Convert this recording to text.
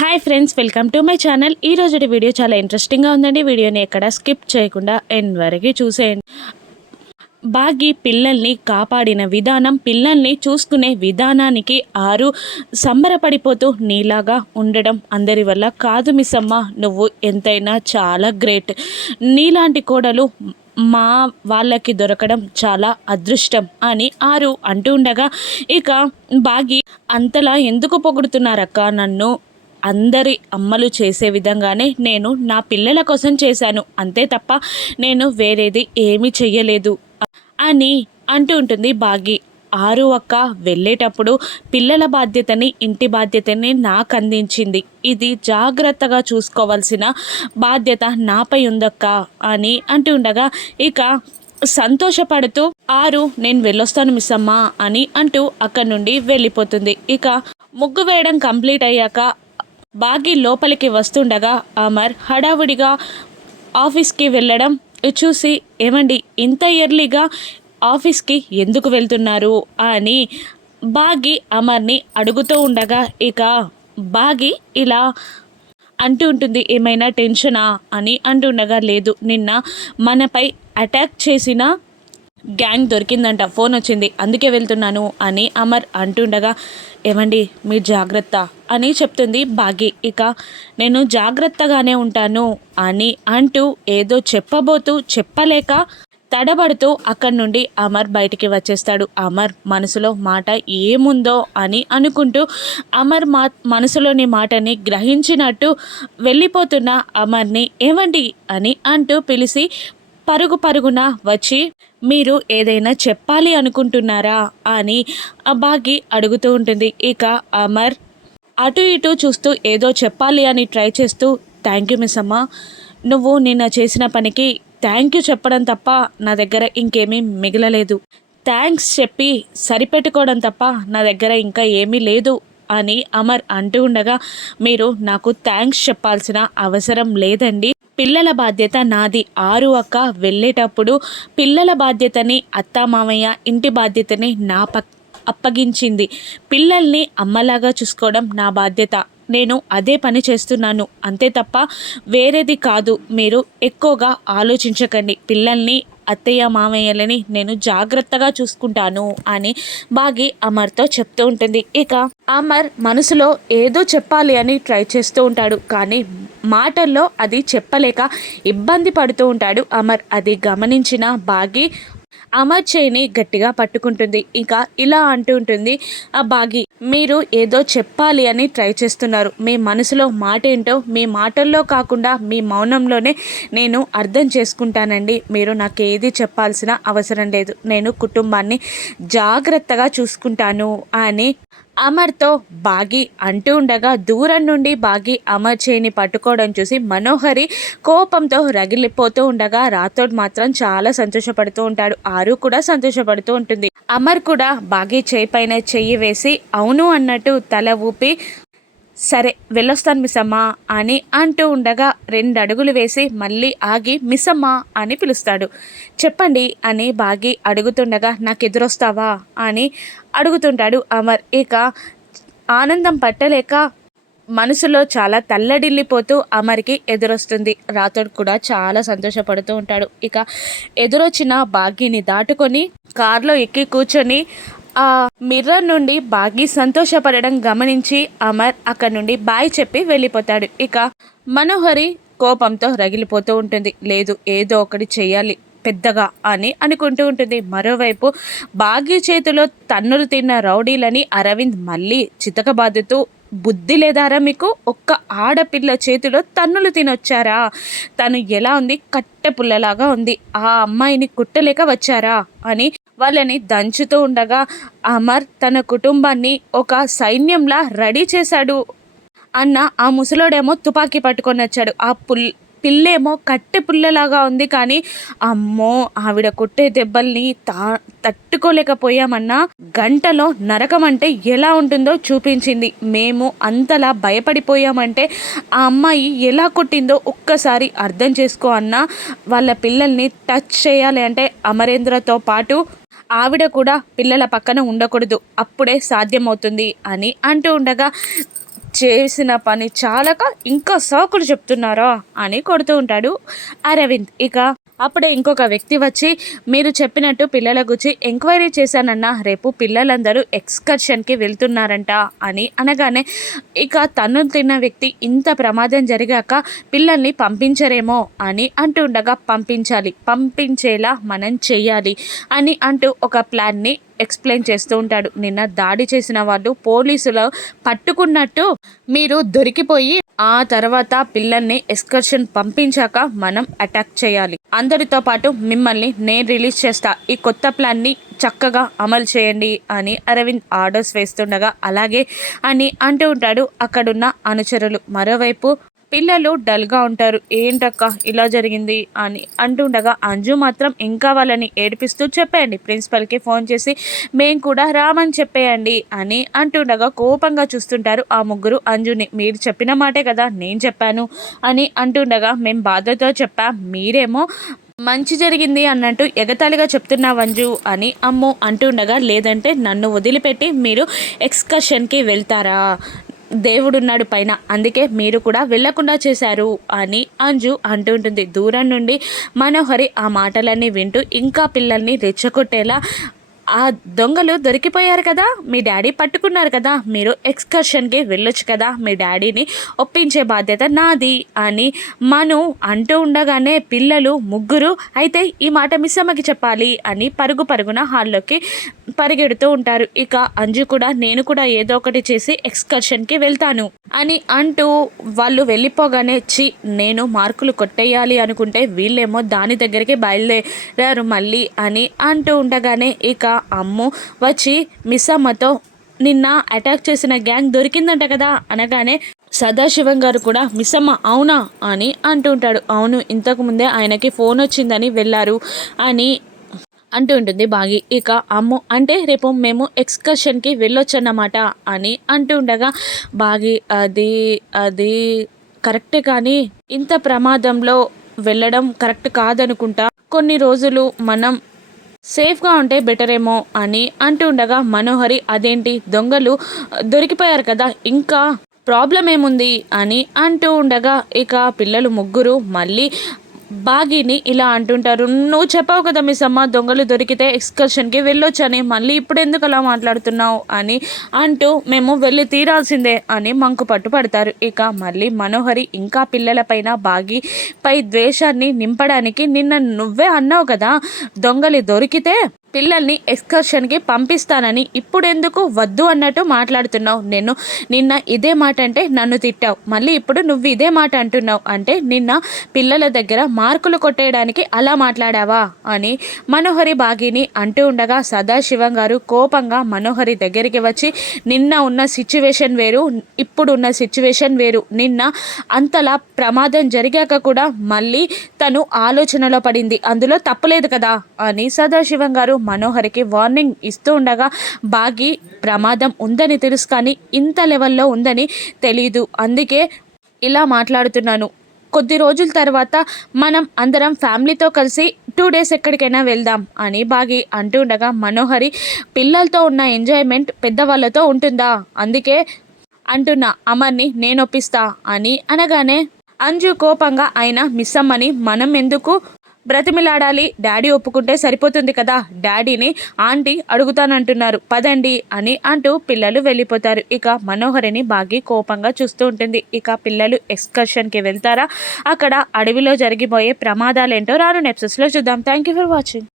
Hi friends, welcome to my channel. ఈ రోజు video చాలా ఇంట్రెస్టింగ్గా ఉందండి. వీడియోని ఎక్కడ స్కిప్ చేయకుండా ఎండ్ వరకు చూసేయండి. బాగి పిల్లల్ని కాపాడిన విధానం, పిల్లల్ని చూసుకునే విధానానికి ఆరు సంబరపడిపోతూ నీలాగా ఉండడం అందరి వల్ల కాదు మిస్సమ్మ, నువ్వు ఎంతైనా చాలా గ్రేట్. నీలాంటి కోడలు మా వాళ్ళకి దొరకడం చాలా అదృష్టం అని ఆరు అంటూ ఉండగా, ఇక బాగి అంతలా ఎందుకు పొగుడుతున్నారక్క నన్ను? అందరి అమ్మలు చేసే విధంగానే నేను నా పిల్లల కోసం చేశాను, అంతే తప్ప నేను వేరేది ఏమీ చెయ్యలేదు అని అంటూ ఉంటుంది బాగి. ఆరు అక్క వెళ్ళేటప్పుడు పిల్లల బాధ్యతని, ఇంటి బాధ్యతని నాకు అందించింది. ఇది జాగ్రత్తగా చూసుకోవాల్సిన బాధ్యత నాపై ఉందక్క అని అంటూ ఉండగా, ఇక సంతోషపడుతూ ఆరు నేను వెళ్ళొస్తాను మిస్సమ్మ అని అంటూ అక్కడి నుండి వెళ్ళిపోతుంది. ఇక ముగ్గు వేయడం కంప్లీట్ అయ్యాక బాగి లోపలికి వస్తుండగా అమర్ హడావుడిగా ఆఫీస్కి వెళ్ళడం చూసి, ఏమండి ఇంత ఎర్లీగా ఆఫీస్కి ఎందుకు వెళ్తున్నారు అని బాగి అమర్ని అడుగుతూ ఉండగా, ఇక బాగి ఇలా అంటూ ఉంటుంది, ఏమైనా టెన్షనా అని అంటుండగా, లేదు నిన్న మనపై అటాక్ చేసిన గ్యాంగ్ దొరికిందంట, ఫోన్ వచ్చింది, అందుకే వెళ్తున్నాను అని అమర్ అంటుండగా, ఏమండి మీరు జాగ్రత్త అని చెప్తుంది బాగి. ఇక నేను జాగ్రత్తగానే ఉంటాను అని అంటూ ఏదో చెప్పబోతూ చెప్పలేక తడబడుతూ అక్కడి నుండి అమర్ బయటికి వచ్చేస్తాడు. అమర్ మనసులో మాట ఏముందో అని అనుకుంటూ అమర్ మనసులోని మాటని గ్రహించినట్టు వెళ్ళిపోతున్న అమర్ని ఏమండి అని అంటూ పిలిచి పరుగున వచ్చి, మీరు ఏదైనా చెప్పాలి అనుకుంటున్నారా అని బాగి అడుగుతూ ఉంటుంది. ఇక అమర్ అటు ఇటు చూస్తూ ఏదో చెప్పాలి అని ట్రై చేస్తూ, థ్యాంక్ యూ మిస్ అమ్మ, నువ్వు నిన్న చేసిన పనికి థ్యాంక్ యూ చెప్పడం తప్ప నా దగ్గర ఇంకేమీ మిగలలేదు. థ్యాంక్స్ చెప్పి సరిపెట్టుకోవడం తప్ప నా దగ్గర ఇంకా ఏమీ లేదు అని అమర్ అంటూ ఉండగా, మీరు నాకు థ్యాంక్స్ చెప్పాల్సిన అవసరం లేదండి, పిల్లల బాధ్యత నాది. ఆరు అక్క వెళ్ళేటప్పుడు పిల్లల బాధ్యతని అత్తామామయ్య, ఇంటి బాధ్యతని నా అప్పగించింది. పిల్లల్ని అమ్మలాగా చూసుకోవడం నా బాధ్యత, నేను అదే పని చేస్తున్నాను, అంతే తప్ప వేరేది కాదు. మీరు ఎక్కువగా ఆలోచించకండి, పిల్లల్ని అత్తయ్య మామయ్యలని నేను జాగ్రత్తగా చూసుకుంటాను అని బాగి అమర్తో చెప్తూ ఉంటుంది. ఇక అమర్ మనసులో ఏదో చెప్పాలి అని ట్రై చేస్తూ ఉంటాడు, కానీ మాటల్లో అది చెప్పలేక ఇబ్బంది పడుతూ ఉంటాడు అమర్. అది గమనించిన బాగి అమర్ చేయిని గట్టిగా పట్టుకుంటుంది. ఇంకా ఇలా అంటూ ఉంటుంది, ఆ బాగి మీరు ఏదో చెప్పాలి అని ట్రై చేస్తున్నారు, మీ మనసులో మాట ఏంటో మీ మాటల్లో కాకుండా మీ మౌనంలోనే నేను అర్థం చేసుకుంటానండి. మీరు నాకు ఏది చెప్పాల్సిన అవసరం లేదు, నేను కుటుంబాన్ని జాగ్రత్తగా చూసుకుంటాను అని అమర్తో బాగి అంటూ ఉండగా, దూరం నుండి బాగి అమర్ చేయిని పట్టుకోవడం చూసి మనోహరి కోపంతో రగిలిపోతూ ఉండగా, రాథోడ్ మాత్రం చాలా సంతోషపడుతూ ఉంటాడు. ఆరు కూడా సంతోషపడుతూ ఉంటుంది. అమర్ కూడా బాగి చేయి పైన చెయ్యి వేసి అవును అన్నట్టు తల ఊపి, సరే వెళ్ళొస్తాను మిస్సమ్మ అని అంటూ ఉండగా 2 అడుగులు వేసి మళ్ళీ ఆగి మిస్సమ్మ అని పిలుస్తాడు. చెప్పండి అని బాగి అడుగుతుండగా, నాకు ఎదురొస్తావా అని అడుగుతుంటాడు అమర్. ఇక ఆనందం పట్టలేక మనసులో చాలా తల్లడిల్లిపోతూ అమర్కి ఎదురొస్తుంది. రాథోడ్ కూడా చాలా సంతోషపడుతూ ఉంటాడు. ఇక ఎదురొచ్చిన బాగిని దాటుకొని కారులో ఎక్కి కూర్చొని ఆ మిర్రర్ నుండి బాగి సంతోషపడడం గమనించి అమర్ అక్కడి నుండి బాయ్ చెప్పి వెళ్ళిపోతాడు. ఇక మనోహరి కోపంతో రగిలిపోతూ ఉంటుంది, లేదు ఏదో ఒకటి చెయ్యాలి పెద్దగా అని అనుకుంటూ ఉంటుంది. మరోవైపు బాగి చేతిలో తన్నులు తిన్న రౌడీలని అరవింద్ మళ్ళీ చితకబాదుతూ, బుద్ధి లేదారా మీకు? ఒక్క ఆడపిల్ల చేతిలో తన్నులు తినొచ్చారా? తను ఎలా ఉంది? కట్టె పుల్లలాగా ఉంది, ఆ అమ్మాయిని కుట్టలేక వచ్చారా అని వాళ్ళని దంచుతూ ఉండగా, అమర్ తన కుటుంబాన్ని ఒక సైన్యంలా రెడీ చేశాడు అన్న ఆ ముసలోడేమో తుపాకీ పట్టుకొని వచ్చాడు, ఆ పిల్లేమో కట్టె పుల్లలాగా ఉంది, కానీ అమ్మో ఆవిడ కొట్టే దెబ్బల్ని తట్టుకోలేకపోయామన్నా గంటలో నరకం అంటే ఎలా ఉంటుందో చూపించింది. మేము అంతలా భయపడిపోయామంటే ఆ అమ్మాయి ఎలా కొట్టిందో ఒక్కసారి అర్థం చేసుకో అన్నా. వాళ్ళ పిల్లల్ని టచ్ చేయాలి అంటే అమరేంద్రతో పాటు ఆవిడ కూడా పిల్లల పక్కన ఉండకూడదు, అప్పుడే సాధ్యమవుతుంది అని అంటూ ఉండగా, చేసిన పని చాలక ఇంకా సాకులు చెప్తున్నారా అని కొడుతూ ఉంటాడు అరవింద్. ఇక అప్పుడే ఇంకొక వ్యక్తి వచ్చి, మీరు చెప్పినట్టు పిల్లల గురించి ఎంక్వైరీ చేశానన్నా, రేపు పిల్లలందరూ ఎక్స్కర్షన్కి వెళ్తున్నారంట అని అనగానే, ఇక తను తిన్న వ్యక్తి ఇంత ప్రమాదం జరిగాక పిల్లల్ని పంపించరేమో అని అంటుండగా, పంపించేలా మనం చెయ్యాలి అని అంటూ ఒక ప్లాన్ని ఎక్స్ప్లెయిన్ చేస్తూ ఉంటాడు. నిన్న దాడి చేసిన వాళ్ళు పోలీసులు పట్టుకున్నట్టు మీరు దొరికిపోయి ఆ తర్వాత పిల్లల్ని ఎక్స్కర్షన్ పంపించాక మనం అటాక్ చేయాలి. అందరితో పాటు మిమ్మల్ని నేను రిలీజ్ చేస్తా. ఈ కొత్త ప్లాన్ని చక్కగా అమలు చేయండి అని అరవింద్ ఆర్డర్స్ వేస్తుండగా, అలాగే అని అంటూ ఉంటాడు అక్కడున్న అనుచరులు. మరోవైపు పిల్లలు డల్గా ఉంటారు. ఏంటక్క ఇలా జరిగింది అని అంటుండగా, అంజు మాత్రం ఇంకా వాళ్ళని ఏడిపిస్తూ, చెప్పేయండి ప్రిన్సిపల్కి ఫోన్ చేసి మేం కూడా రామని చెప్పేయండి అని అంటుండగా కోపంగా చూస్తుంటారు ఆ ముగ్గురు అంజుని. మీరు చెప్పిన మాటే కదా నేను చెప్పాను అని అంటుండగా, మేం బాధతో చెప్పాం, మీరేమో మంచి జరిగింది అన్నట్టు ఎగతాళిగా చెప్తున్నా వంజు అని అమ్ము అంటుండగా, లేదంటే నన్ను వదిలిపెట్టి మీరు ఎక్స్కర్షన్కి వెళ్తారా? దేవుడున్నాడు పైన, అందుకే మీరు కూడా వెళ్లకుండా చేశారు అని అంజు అంటుంటుంది. దూరం నుండి మనోహరి ఆ మాటలన్నీ వింటూ ఇంకా పిల్లల్ని రెచ్చగొట్టేలా, ఆ దొంగలు దొరికిపోయారు కదా, మీ డాడీ పట్టుకున్నారు కదా, మీరు ఎక్స్కర్షన్కి వెళ్ళొచ్చు కదా, మీ డాడీని ఒప్పించే బాధ్యత నాది అని మను అంటూ ఉండగానే పిల్లలు ముగ్గురు అయితే ఈ మాట మిస్సమ్మకి చెప్పాలి అని పరుగున హాల్లోకి పరిగెడుతూ ఉంటారు. ఇక అంజు కూడా నేను కూడా ఏదో ఒకటి చేసి ఎక్స్కర్షన్కి వెళ్తాను అని అంటూ వాళ్ళు వెళ్ళిపోగానే, నేను మార్కులు కొట్టేయాలి అనుకుంటే వీళ్ళేమో దాని దగ్గరికి బయలుదేరారు మళ్ళీ అని అంటూ ఉండగానే, ఇక అమ్ము వచ్చి మిస్సమ్మతో నిన్న అటాక్ చేసిన గ్యాంగ్ దొరికిందంట కదా అనగానే, సదాశివం గారు కూడా మిస్సమ్మ అవునా అని అంటుంటాడు. అవును, ఇంతకుముందే ఆయనకి ఫోన్ వచ్చిందని వెళ్ళారు అని అంటూ ఉంటుంది బాగి. ఇక అమ్ము అంటే రేపు మేము ఎక్స్కర్షన్కి వెళ్ళొచ్చన్నమాట అని అంటూ ఉండగా, బాగి అది కరెక్టే, కానీ ఇంత ప్రమాదంలో వెళ్ళడం కరెక్ట్ కాదనుకుంటా, కొన్ని రోజులు మనం సేఫ్గా ఉంటే బెటరేమో అని అంటూ ఉండగా, మనోహరి అదేంటి దొంగలు దొరికిపోయారు కదా ఇంకా ప్రాబ్లం ఏముంది అని అంటూ ఉండగా, ఇక పిల్లలు ముగ్గురు మళ్ళీ బాగీని ఇలా అంటుంటారు. నువ్వు చెప్పావు కదా మిస్సమ్మ దొంగలు దొరికితే ఎక్స్కర్షన్కి వెళ్ళొచ్చని, మళ్ళీ ఇప్పుడు ఎందుకు అలా మాట్లాడుతున్నావు అని అంటూ, మేము వెళ్ళి తీరాల్సిందే అని మంకు పట్టుపడతారు. ఇక మళ్ళీ మనోహరి ఇంకా పిల్లలపైన బాగీపై ద్వేషాన్ని నింపడానికి, నిన్న నువ్వే అన్నావు కదా దొంగలు దొరికితే పిల్లల్ని ఎక్స్కర్షన్కి పంపిస్తానని, ఇప్పుడెందుకు వద్దు అన్నట్టు మాట్లాడుతున్నావు? నేను నిన్న ఇదే మాట అంటే నన్ను తిట్టావు, మళ్ళీ ఇప్పుడు నువ్వు ఇదే మాట అంటున్నావు అంటే నిన్న పిల్లల దగ్గర మార్కులు కొట్టేయడానికి అలా మాట్లాడావా అని మనోహరి బాగిని అంటూ ఉండగా, సదాశివం గారు కోపంగా మనోహరి దగ్గరికి వచ్చి, నిన్న ఉన్న సిచ్యువేషన్ వేరు, ఇప్పుడు ఉన్న సిచ్యువేషన్ వేరు, నిన్న అంతలా ప్రమాదం జరిగాక కూడా మళ్ళీ తను ఆలోచనలో పడింది, అందులో తప్పులేదు కదా అని సదాశివం గారు మనోహరికి వార్నింగ్ ఇస్తూ ఉండగా, బాగి ప్రమాదం ఉందని తెలుసు కానీ ఇంత లెవెల్లో ఉందని తెలీదు, అందుకే ఇలా మాట్లాడుతున్నాను. కొద్ది రోజుల తర్వాత మనం అందరం ఫ్యామిలీతో కలిసి 2 days ఎక్కడికైనా వెళ్దాం అని బాగి అంటూ ఉండగా, మనోహరి పిల్లలతో ఉన్న ఎంజాయ్మెంట్ పెద్దవాళ్ళతో ఉంటుందా, అందుకే అంటున్నా అమర్ని నేను ఒప్పిస్తా అని అనగానే, అంజు కోపంగా అయినా మిస్సమ్మని మనం ఎందుకు బ్రతిమిలాడాలి, డాడీ ఒప్పుకుంటే సరిపోతుంది కదా, డాడీని ఆంటీ అడుగుతానంటున్నారు పదండి అని అంటూ పిల్లలు వెళ్ళిపోతారు. ఇక మనోహరిని బాగి కోపంగా చూస్తూ ఉంటుంది. ఇక పిల్లలు ఎక్స్కర్షన్కి వెళ్తారా, అక్కడ అడవిలో జరిగిపోయే ప్రమాదాలేంటో రాను ఎపిసోడ్స్లో చూద్దాం. Thank you for watching.